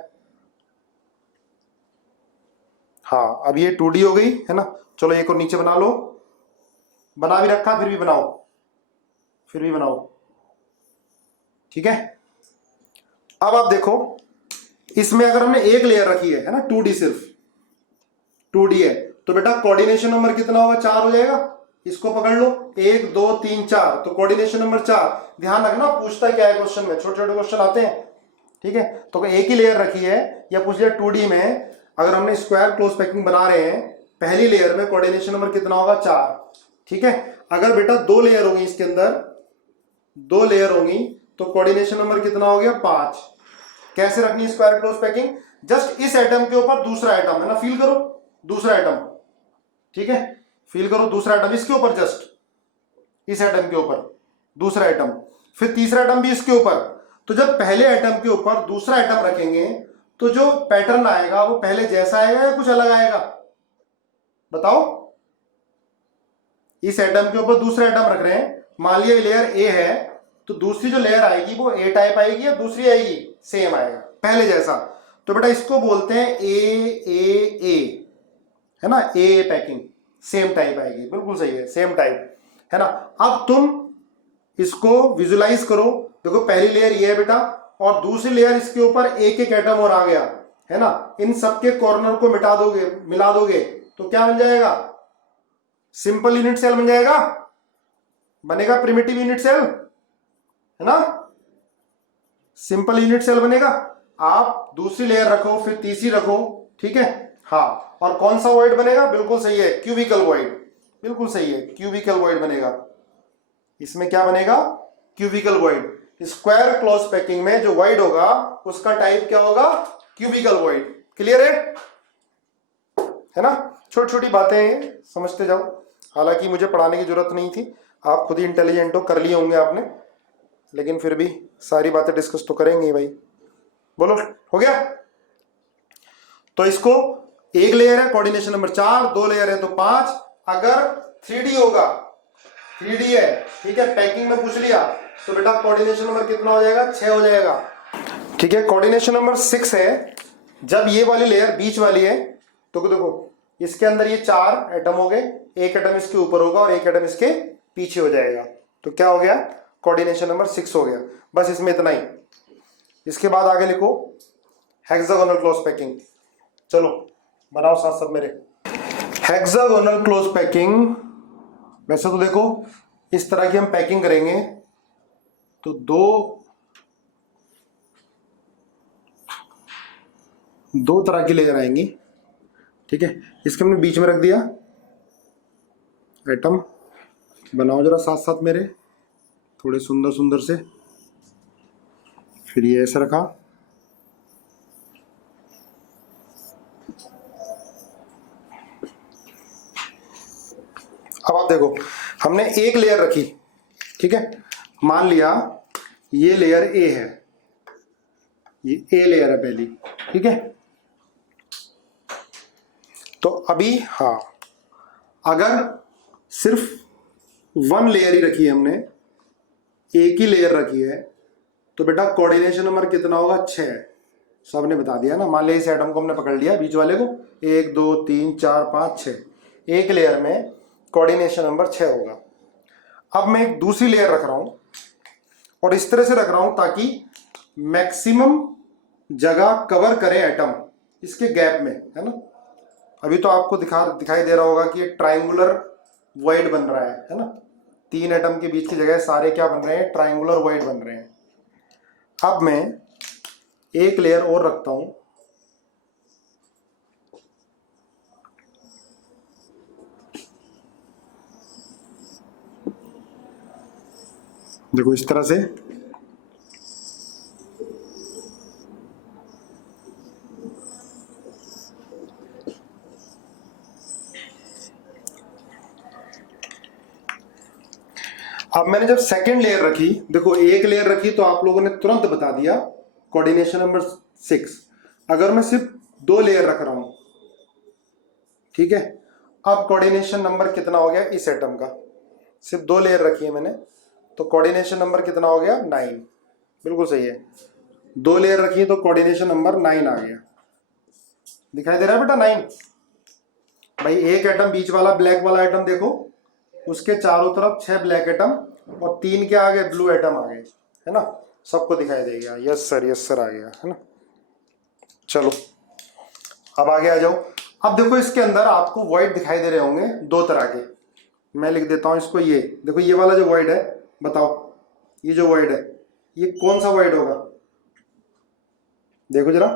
हाँ, अब ये 2D हो गई है ना। चलो एक और नीचे बना लो, बना भी रखा फिर भी बनाओ, फिर भी बनाओ। ठीक है, अब आप देखो इसमें अगर हमने एक लेयर रखी है ना, 2D सिर्फ 2D है, तो बेटा कोऑर्डिनेशन नंबर कितना होगा, 4 हो जाएगा। इसको पकड़ लो, 1 2 3 4, तो कोऑर्डिनेशन नंबर 4। ध्यान रखना पूछता क्या है क्वेश्चन में, छोटे छोटे क्वेश्चन आते हैं। ठीक है, तो एक ही लेयर रखी है, या पूछ लिया 2D में अगर हमने स्क्वायर क्लोज पैकिंग बना रहे हैं, पहली लेयर में कोऑर्डिनेशन नंबर कितना होगा, 4। ठीक है, अगर बेटा 2 लेयर होगी, इसके अंदर 2 लेयर होंगी, तो कोऑर्डिनेशन नंबर कितना हो गया, 5। कैसे रखनी है स्क्वायर क्लोज पैकिंग, जस्ट इस एटम के ऊपर दूसरा एटम है ना, फील करो दूसरा एटम। ठीक है, फील करो दूसरा एटम इसके ऊपर, जस्ट इस एटम के ऊपर दूसरा एटम, फिर तीसरा एटम भी इसके ऊपर। तो जब पहले एटम के ऊपर दूसरा एटम रखेंगे तो जो पैटर्न आएगा वो पहले जैसा आएगा या कुछ अलग आएगा, बताओ। इस एटम के ऊपर दूसरा एटम रख रहे हैं, मान लिया लेयर ए है, तो दूसरी जो लेयर आएगी वो ए टाइप आएगी या दूसरी आएगी, सेम आएगा पहले जैसा। तो बेटा इसको बोलते हैं ए है ना, ए पैकिंग, सेम टाइप आएगी, बिल्कुल सही है, सेम टाइप है ना। अब तुम इसको विजुलाइज करो, देखो पहली लेयर ये है बेटा, और दूसरी लेयर इसके ऊपर एक एक एटम और आ गया है ना। इन सबके कॉर्नर को मिटा दोगे, मिला दोगे, तो क्या बन जाएगा, सिंपल यूनिट सेल बन जाएगा, बनेगा प्रिमिटिव यूनिट सेल है ना, सिंपल यूनिट सेल बनेगा। आप दूसरी लेयर रखो, फिर तीसरी रखो, ठीक है। हाँ, और कौन सा वॉइड बनेगा, बिल्कुल सही है, क्यूबिकल वॉइड, बिल्कुल सही है, क्यूबिकल वॉइड बनेगा। इसमें क्या बनेगा, cubical void. Square close packing में जो वॉइड होगा उसका टाइप क्या होगा, क्यूबिकल वॉइड। क्लियर है ना, छोटी छोटी बातें समझते जाओ। हालांकि मुझे पढ़ाने की जरूरत नहीं थी, आप खुद ही इंटेलिजेंट हो, कर लिए होंगे आपने, लेकिन फिर भी सारी बातें डिस्कस तो करेंगे भाई। बोलो, हो गया। तो इसको एक लेयर है, कोऑर्डिनेशन नंबर 4, 2 लेयर है तो 5। अगर 3D होगा, 3D है, ठीक है, पैकिंग में पूछ लिया, तो बेटा कोऑर्डिनेशन नंबर कितना हो जाएगा, 6 हो जाएगा। ठीक है, कोऑर्डिनेशन नंबर 6 है, जब ये वाली लेयर बीच वाली है, तो देखो इसके अंदर ये 4 एटम हो गए, एक एटम इसके ऊपर होगा और एक एटम इसके पीछे हो जाएगा, तो क्या हो गया, कोऑर्डिनेशन नंबर 6 हो गया। बस इसमें इतना ही। इसके बाद आगे लिखो हेक्सागोनल क्लोज पैकिंग। चलो बनाओ साथ साथ मेरे। हेक्सागोनल क्लोज पैकिंग, वैसे तो देखो इस तरह की हम पैकिंग करेंगे तो दो तरह की लेयर आएंगी। ठीक है, इसके हमने बीच में रख दिया एटम। बनाओ जरा साथ साथ मेरे, थोड़े सुंदर सुंदर से। फिर ये ऐसे रखा, अब आप देखो हमने एक लेयर रखी, ठीक है, मान लिया ये लेयर ए है, ये ए लेयर है पहली, ठीक है। तो अभी हाँ, अगर सिर्फ वन लेयर ही रखी है हमने, एक ही लेयर रखी है, तो बेटा कोऑर्डिनेशन नंबर कितना होगा, 6। सबने बता दिया ना। मान लिया इस एटम को हमने पकड़ लिया, बीच वाले को, 1 2 3 4 5 6, एक लेयर में कोऑर्डिनेशन नंबर 6 होगा। अब मैं एक दूसरी लेयर रख रहा हूं और इस तरह से रख रहा हूं ताकि मैक्सिमम जगह कवर करे एटम इसके गैप में, है ना। अभी तो आपको दिखाई दे रहा होगा कि एक ट्राइंगुलर वॉइड बन रहा है ना। 3 एटम के बीच की जगह सारे क्या बन रहे हैं, ट्राइंगुलर वॉइड बन रहे हैं। अब मैं एक लेयर और रखता हूं, देखो इस तरह से। अब मैंने जब सेकंड लेयर रखी, देखो एक लेयर रखी तो आप लोगों ने तुरंत बता दिया कोऑर्डिनेशन नंबर 6। अगर मैं सिर्फ 2 लेयर रख रहा हूं, ठीक है, अब कोऑर्डिनेशन नंबर कितना हो गया इस एटम का, सिर्फ 2 लेयर रखी है मैंने, तो कोऑर्डिनेशन नंबर कितना हो गया, 9। बिल्कुल सही है, 2 लेयर रखी है तो कोऑर्डिनेशन नंबर 9 आ गया। दिखाई दे रहा है बेटा 9। भाई एक एटम बीच वाला ब्लैक वाला एटम देखो, उसके चारों तरफ 6 ब्लैक एटम और 3 क्या आ गए, ब्लू एटम आ गए, है ना। सबको दिखाई देगा, यस सर आ गया, है ना। चलो अब आगे आ जाओ। अब देखो इसके अंदर आपको वॉइड दिखाई दे रहे होंगे 2 तरह के, मैं लिख देता हूं इसको। ये देखो ये वाला जो वॉइड है, बताओ ये जो वॉइड है ये कौन सा वॉइड होगा, देखो जरा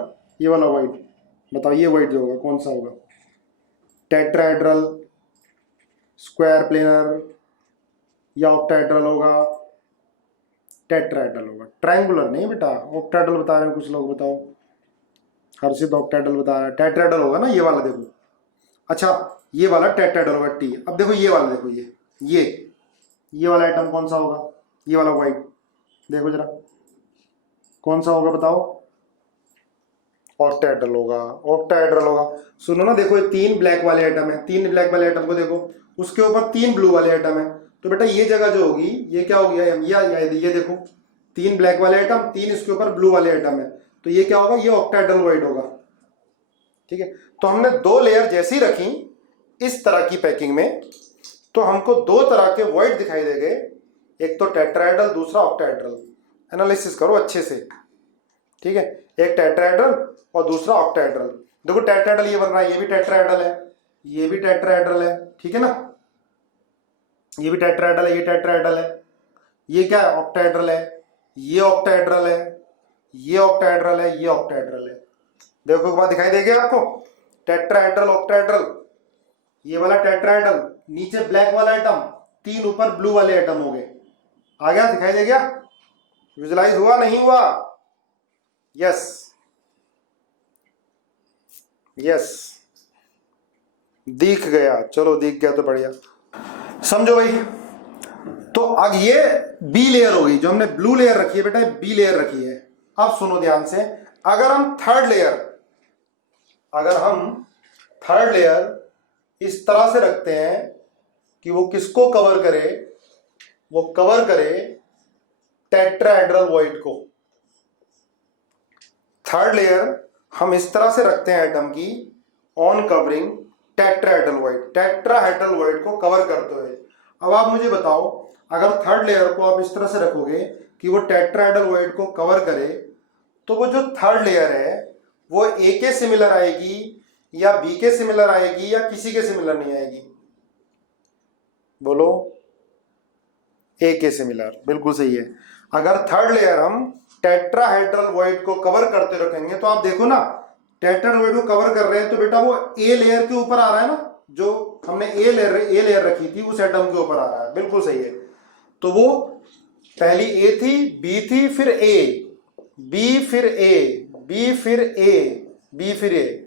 ये वाला वॉइड, बताओ ये वॉइड जो होगा कौन सा होगा, टेट्राहेड्रल, स्क्वायर प्लेनर या ऑक्टाहेड्रल होगा, टेट्राहेड्रल होगा, ट्रायंगुलर नहीं बेटा, ऑक्टाहेड्रल बता रहे हैं कुछ लोग, बताओ हर्षित ऑक्टाहेड्रल बता रहा है, टेट्राहेड्रल होगा ना ये वाला, देखो अच्छा ये वाला टेट्राहेड्रल होगा टी। अब देखो ये वाला, देखो ये वाला आइटम कौन सा होगा, ये वाला वाइट, देखो जरा कौन सा होगा बताओ, ऑक्टाहेड्रल होगा, ऑक्टाहेड्रल होगा। सुनो ना, देखो ये 3 ब्लैक वाले आइटम है, 3 ब्लैक वाले आइटम को देखो, उसके ऊपर 3 ब्लू वाले आइटम है, तो बेटा ये जगह जो होगी ये क्या हो गया, ये देखो 3 ब्लैक वाले आइटम, 3 इसके ऊपर ब्लू वाले आइटम है, तो ये क्या होगा, ये ऑक्टाहेड्रल वॉइड होगा, ठीक है। तो हमने 2 लेयर जैसी रखी इस तरह की पैकिंग में, तो हमको 2 तरह के वॉइड दिखाई दे गए, एक तो टेट्राहेड्रल, दूसरा ऑक्टाहेड्रल। एनालिसिस करो अच्छे से, ठीक है, एक टेट्राहेड्रल और दूसरा ऑक्टाहेड्रल। देखो टेट्राहेड्रल ये बन रहा है, ये भी टेट्राहेड्रल है, ये भी टेट्राहेड्रल है, ठीक है ना, ये भी टेट्राहेड्रल है, ये टेट्राहेड्रल है, ये क्या है, ऑक्टाहेड्रल है, ये ऑक्टाहेड्रल है, ये ऑक्टाहेड्रल है, ये ऑक्टाहेड्रल है। देखो एक बात दिखाई देगी आपको, टेट्राहेड्रल ऑक्टाहेड्रल, ये वाला टेट्राहेड्रल, नीचे ब्लैक वाला आइटम, 3 ऊपर ब्लू वाले आइटम हो गए, आ गया, दिखाई दे गया, विजुलाइज हुआ नहीं हुआ, यस यस दिख गया, चलो दिख गया तो बढ़िया, समझो भाई। तो अब ये बी लेयर होगी, जो हमने ब्लू लेयर रखी है बेटा, बी लेयर रखी है। अब सुनो ध्यान से, अगर हम थर्ड लेयर इस तरह से रखते हैं कि वो किसको कवर करे, वो कवर करे टेट्राहेड्रल वॉइड को। थर्ड लेयर हम इस तरह से रखते हैं एटम की, ऑन कवरिंग टेट्राहेड्रल वॉइड को कवर करते हुए। अब आप मुझे बताओ, अगर थर्ड लेयर को आप इस तरह से रखोगे कि वो टेट्राहेड्रल वॉइड को कवर करे, तो वो जो थर्ड लेयर है वो ए के सिमिलर आएगी या बी के सिमिलर आएगी या किसी के सिमिलर नहीं आएगी, बोलो, ए के सिमिलर, बिल्कुल सही है। अगर थर्ड लेयर हम टेट्राहेड्रल वॉइड को कवर करते रखेंगे तो आप देखो ना, टेट्राहेड्रल को कवर कर रहे हैं तो बेटा वो ए लेयर के ऊपर आ रहा है ना, जो हमने ए लेयर रखी थी उस एटम के ऊपर आ रहा है, बिल्कुल सही है। तो वो पहली ए थी, बी थी, फिर ए, बी फिर ए, बी फिर ए, बी फिर ए।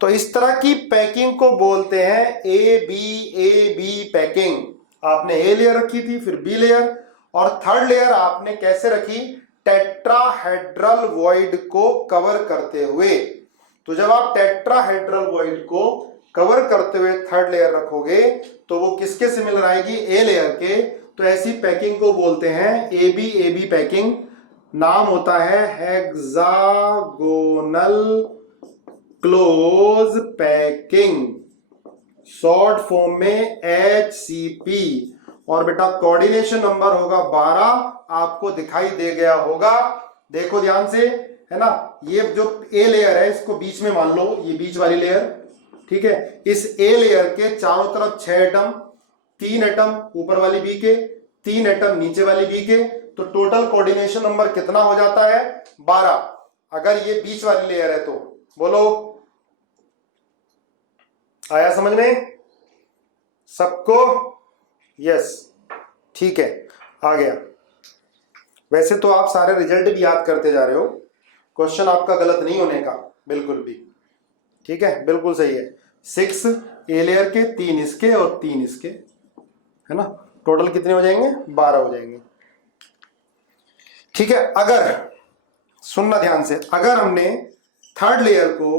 तो इस तरह की पैकिंग को बोलते हैं ए बी पैकिंग। आपने ए लेयर रखी थी, फिर बी लेयर, और थर्ड लेयर आपने कैसे रखी, टेट्राहेड्रल वॉइड को कवर करते हुए। तो जब आप टेट्राहेड्रल वॉइड को कवर करते हुए थर्ड लेयर रखोगे तो वो किसके सिमिलर आएगी, ए लेयर के। तो ऐसी पैकिंग को बोलते हैं ए बी पैकिंग। नाम होता है hexagonal close packing, short form में HCP। और बेटा कोऑर्डिनेशन नंबर होगा 12, आपको दिखाई दे गया होगा, देखो ध्यान से, है ना। ये जो ए लेयर है इसको बीच में मान लो, ये बीच वाली लेयर, ठीक है। इस ए लेयर के चारों तरफ 6 एटम, 3 एटम ऊपर वाली बी के, 3 एटम नीचे वाली बी के। तो टोटल कोऑर्डिनेशन नंबर कितना हो जाता है, 12। अगर ये बीच वाली लेयर है तो बोलो, आया समझ में सबको? यस, ठीक है, आ गया। वैसे तो आप सारे रिजल्ट भी याद करते जा रहे हो, क्वेश्चन आपका गलत नहीं होने का बिल्कुल भी, ठीक है, बिल्कुल सही है। 6 ए लेयर के, 3 इसके और 3 इसके, है ना। टोटल कितने हो जाएंगे, 12 हो जाएंगे, ठीक है। अगर सुनना ध्यान से, अगर हमने थर्ड लेयर को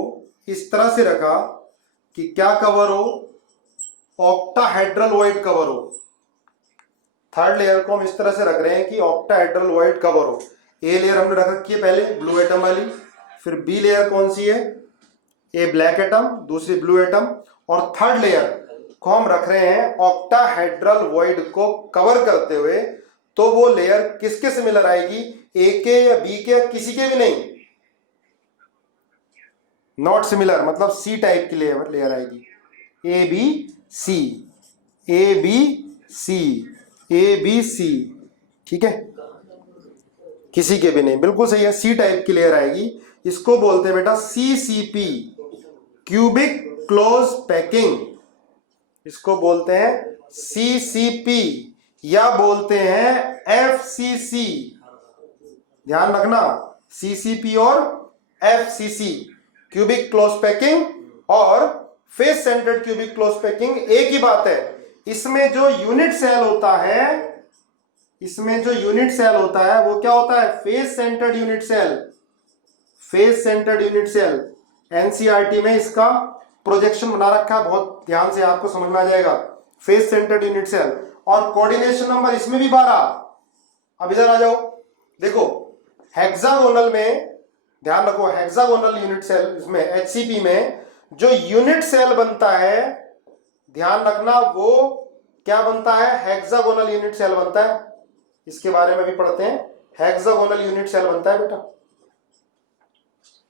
इस तरह से रखा कि क्या कवर हो, ऑक्टाहेड्रल वॉइड कवर हो। थर्ड लेयर को हम इस तरह से रख रहे हैं कि ऑक्टाहेड्रल वॉइड कवर हो। ए लेयर हमने रख रखी है पहले ब्लू एटम वाली, फिर बी लेयर कौन सी है, ए ब्लैक एटम, दूसरी ब्लू एटम, और थर्ड लेयर को हम रख रहे हैं ऑक्टाहेड्रल वॉइड को कवर करते हुए। तो वो लेयर किसके सिमिलर आएगी, ए के या बी के या किसी के भी नहीं, नॉट सिमिलर, मतलब सी टाइप की लेयर आएगी, A B C, A B C, A B C, ठीक है, किसी के भी नहीं, बिल्कुल सही है, सी टाइप की लेयर आएगी। इसको बोलते हैं बेटा CCP, क्यूबिक क्लोज पैकिंग। इसको बोलते हैं CCP या बोलते हैं FCC। ध्यान रखना, CCP और FCC, क्यूबिक क्लोज पैकिंग और face centred cubic close packing एक ही बात है। इसमें जो यूनिट सेल होता है, इसमें जो यूनिट सेल होता है वो क्या होता है, face centred unit cell, face centred unit cell. NCERT में इसका प्रोजेक्शन बना रखा है, बहुत ध्यान से आपको समझ में आ जाएगा, फेस सेंटर्ड यूनिट सेल। और कोऑर्डिनेशन नंबर इसमें भी 12। अब इधर आ जाओ, देखो हेक्सागोनल में, ध्यान रखो, हेक्सागोनल यूनिट सेल इसमें HCP में जो यूनिट सेल बनता है, ध्यान रखना, वो क्या बनता है, हेक्सागोनल यूनिट सेल बनता है। इसके बारे में भी पढ़ते हैं, हेक्सागोनल यूनिट सेल बनता है बेटा,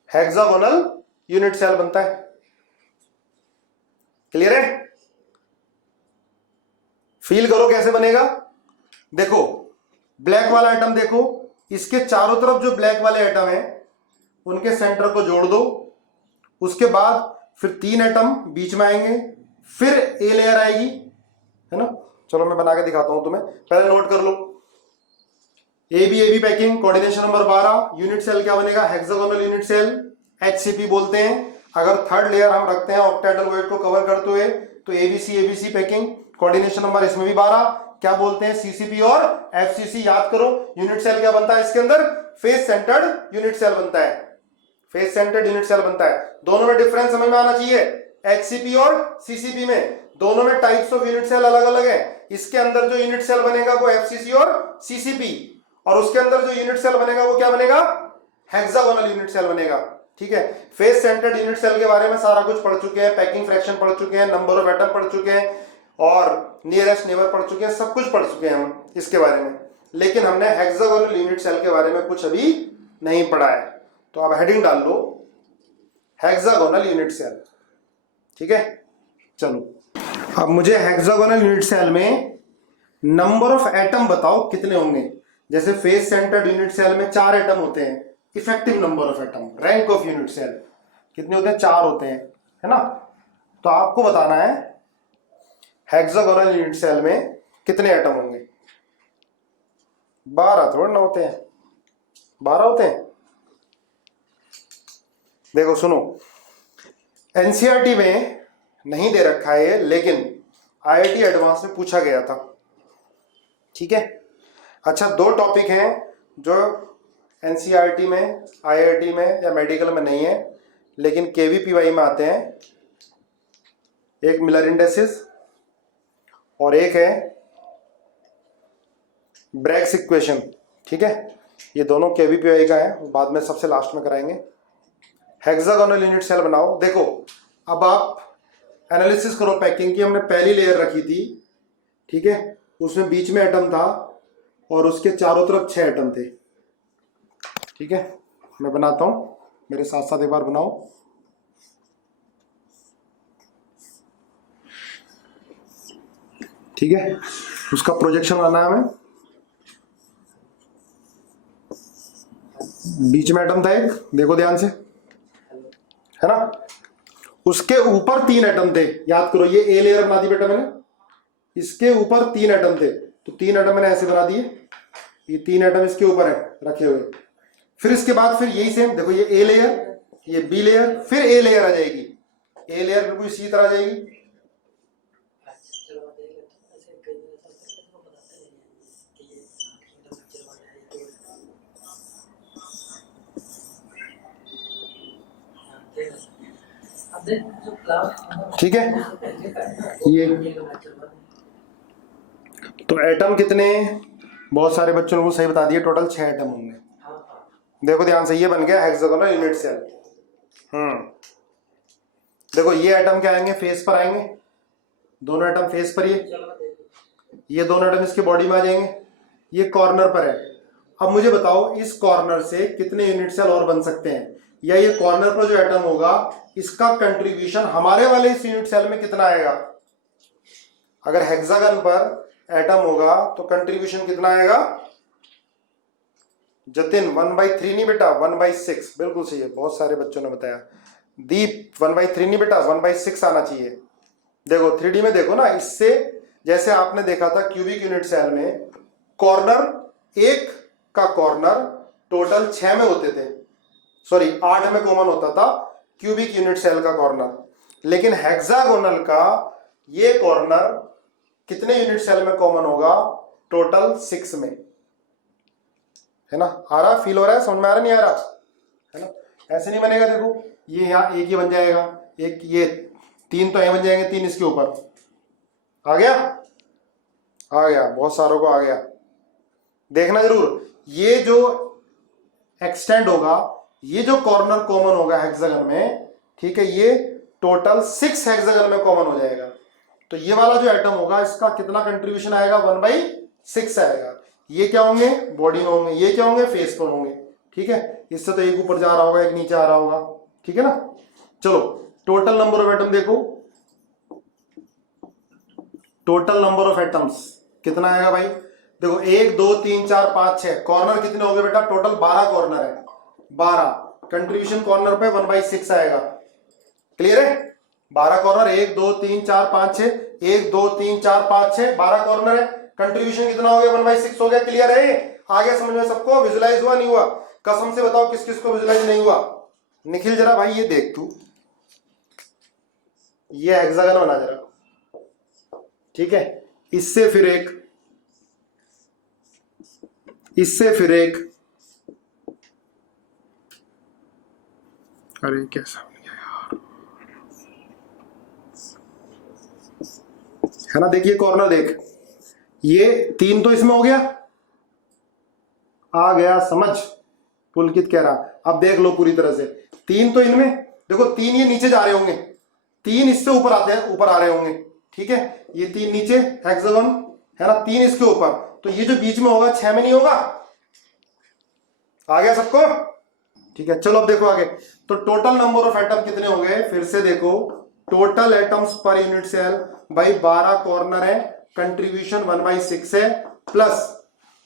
हेक्सागोनल यूनिट सेल बनता है। क्लियर है? फील करो कैसे बनेगा। देखो ब्लैक वाला एटम, देखो इसके चारों तरफ जो ब्लैक वाले एटम है उनके सेंटर को जोड़ दो, उसके बाद फिर 3 एटम बीच में आएंगे, फिर ए लेयर आएगी, है ना। चलो मैं बना के दिखाता हूं तुम्हें, पहले नोट कर लो। A B packing, coordination number 12, unit cell क्या बनेगा, हेक्सागोनल यूनिट सेल, HCP बोलते हैं। अगर थर्ड लेयर हम रखते हैं ऑक्टाहेड्रल वॉइड को कवर करते हुए तो ABC पैकिंग, कोऑर्डिनेशन नंबर इसमें भी 12, क्या बोलते हैं, CCP और FCC। याद करो यूनिट सेल क्या बनता है इसके अंदर, फेस सेंटर्ड यूनिट सेल बनता है, फेस सेंटर्ड यूनिट सेल बनता है। दोनों में डिफरेंस समझ में आना चाहिए, HCP और CCP में, दोनों में टाइप्स ऑफ यूनिट सेल अलग अलग है। इसके अंदर जो यूनिट सेल बनेगा वो FCC और CCP, और उसके अंदर जो यूनिट सेल बनेगा वो क्या बनेगा, हेक्सागोनल यूनिट सेल बनेगा, ठीक है। फेस सेंटर्ड यूनिट सेल के बारे में सारा कुछ पढ़ चुके हैं, पैकिंग फ्रैक्शन पढ़ चुके हैं, नंबर ऑफ एटम पढ़ चुके हैं, और नियरेस्ट नेबर पढ़ चुके हैं, सब कुछ पढ़ चुके हैं हम इसके बारे में। लेकिन हमने हेक्सागोनल यूनिट सेल के बारे में कुछ अभी नहीं पढ़ा है। तो अब हेडिंग डाल लो, हेक्सागोनल यूनिट सेल, ठीक है। चलो अब मुझे हेक्सागोनल यूनिट सेल में नंबर ऑफ एटम बताओ कितने होंगे। जैसे फेस सेंटर्ड यूनिट सेल में 4 एटम होते हैं, effective number of atom, rank of unit cell. कितने होते हैं? 4 होते हैं, है ना। तो आपको बताना है हेक्सागोनल यूनिट सेल में कितने एटम होंगे। 12 थोड़ा ना होते हैं, 12 होते हैं। देखो सुनो, एनसीईआरटी में नहीं दे रखा है ये, लेकिन आईआईटी एडवांस में पूछा गया था, ठीक है। अच्छा, 2 टॉपिक हैं जो एनसीईआरटी में, आईआईटी में या मेडिकल में नहीं है, लेकिन केवीपीवाई में आते हैं। एक मिलर इंडेक्सेस और एक है ब्रैग्स इक्वेशन, ठीक है। ये दोनों केवीपीवाई का है, बाद में सबसे लास्ट में कराएंगे। हेक्सागोनल यूनिट सेल बनाओ। देखो अब आप एनालिसिस करो पैकिंग की। हमने पहली लेयर रखी थी, ठीक है, उसमें बीच में एटम था और उसके चारों तरफ 6 एटम थे, ठीक है। मैं बनाता हूं, मेरे साथ साथ एक बार बनाओ। ठीक है, उसका प्रोजेक्शन बनाना है हमें। बीच में एटम था एक, देखो ध्यान से, है ना। उसके ऊपर 3 एटम थे, याद करो, ये ए लेयर बना दी बेटा मैंने। इसके ऊपर 3 एटम थे, तो 3 एटम मैंने ऐसे बना दिए। ये 3 एटम इसके ऊपर है रखे हुए। फिर इसके बाद फिर यही सेम, देखो ये ए लेयर, ये बी लेयर, फिर ए लेयर आ जाएगी। ए लेयर बिल्कुल इसी तरह आ जाएगी। ठीक है, ये तो एटम कितने, बहुत सारे बच्चों को सही बता दिए, टोटल 6 एटम होंगे। देखो ध्यान से, ये बन गया हेक्सागोनल यूनिट सेल। देखो ये एटम क्या आएंगे, फेस पर आएंगे, दोनों एटम फेस पर, ये दोनों एटम इसके बॉडी में आ जाएंगे, ये कॉर्नर पर है। अब मुझे बताओ इस कॉर्नर से कितने यूनिट सेल और बन सकते हैं, या ये कॉर्नर पर जो एटम होगा इसका कंट्रीब्यूशन हमारे वाले इस यूनिट सेल में कितना आएगा। अगर हेक्सागन पर एटम होगा तो कंट्रीब्यूशन कितना आएगा जतिन? 1/3 नहीं बेटा, 1/6। बिल्कुल सही है, बहुत सारे बच्चों ने बताया। दीप 1/3 नहीं बेटा, 1/6 आना चाहिए। देखो 3D में देखो ना, इससे जैसे आपने देखा था क्यूबिक यूनिट सेल में कॉर्नर, एक का कॉर्नर टोटल 6 में होते थे, सॉरी 8 में कॉमन होता था क्यूबिक यूनिट सेल का कॉर्नर, लेकिन हेक्सागोनल का ये कॉर्नर कितने यूनिट सेल में कॉमन होगा? टोटल 6 में, है ना। आ रहा, फील हो रहा है, समझ में आ रहा नहीं आ रहा, है ना। ऐसे नहीं बनेगा, देखो ये यहाँ एक ही बन जाएगा, एक ये 3 तो यहाँ बन जाएंगे, 3 इसके ऊपर आ गया, आ गया, बहुत सारों को आ गया। देखना जरूर, ये जो एक्सटेंड होगा, ये जो कॉर्नर कॉमन होगा हेक्सागन में, ठीक है, ये टोटल 6 हेक्सागन में कॉमन हो जाएगा। तो ये वाला जो एटम होगा इसका कितना कंट्रीब्यूशन आएगा? 1/6 आएगा। ये क्या होंगे? बॉडी में होंगे। ये क्या होंगे? फेस पर होंगे, ठीक है। इससे तो एक ऊपर जा रहा होगा, एक नीचे आ रहा होगा, ठीक है ना। चलो टोटल नंबर ऑफ एटम देखो, टोटल नंबर ऑफ एटम्स कितना आएगा भाई? देखो 1 2 3 4 5 6, कॉर्नर कितने हो गए बेटा? टोटल 12 कॉर्नर है, 12। कंट्रीब्यूशन कॉर्नर पे 1/6 आएगा, क्लियर है। 12 कॉर्नर, 1 2 3 4 5 6, 1 2 3 4 5 6, 12 कॉर्नर है। कंट्रीब्यूशन कितना हो गया? 1/6 हो गया, क्लियर है। आ गया समझ में सबको? विजुलाइज हुआ नहीं हुआ? कसम से बताओ किस किस को विजुलाइज नहीं हुआ? निखिल जरा भाई ये देख तू, ये हेक्सागन बना जरा, ठीक है। इससे फिर एक, इससे फिर एक, अरे कैसा यार, है ना। देखिए कॉर्नर देख, ये 3 तो इसमें हो गया, आ गया समझ? पुलकित कह रहा, अब देख लो पूरी तरह से, 3 तो इनमें, देखो 3 ये नीचे जा रहे होंगे, 3 इससे ऊपर आते हैं, ऊपर आ रहे होंगे, ठीक है। ये 3 नीचे हेक्सागन है ना, 3 इसके ऊपर, तो ये जो बीच में होगा 6 में नहीं होगा। आ गया सबको? ठीक है, चलो अब देखो आगे। तो टोटल नंबर ऑफ एटम कितने हो गए? फिर से देखो, total atoms per unit cell भाई 12 कॉर्नर है, कंट्रीब्यूशन 1/6 है, प्लस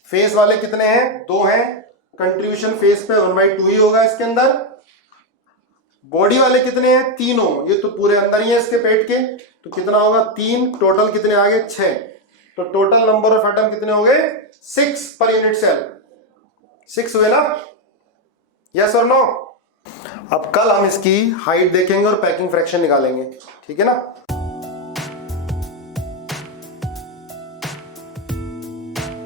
फेस वाले कितने हैं? 2 हैं, कंट्रीब्यूशन फेस पे 1/2 ही होगा इसके अंदर, बॉडी वाले कितने हैं? तीनों, ये तो पूरे अंदर ही है इसके पेट के, तो कितना होगा? 3, टोटल कितने आ गए? 6। तो टोटल नंबर ऑफ एटम कितने हो गए? 6 पर यूनिट सेल। 6 हुए ना? यस और नो? अब कल हम इसकी हाइट देखेंगे और पैकिंग फ्रैक्शन निकालेंगे, ठीक है ना?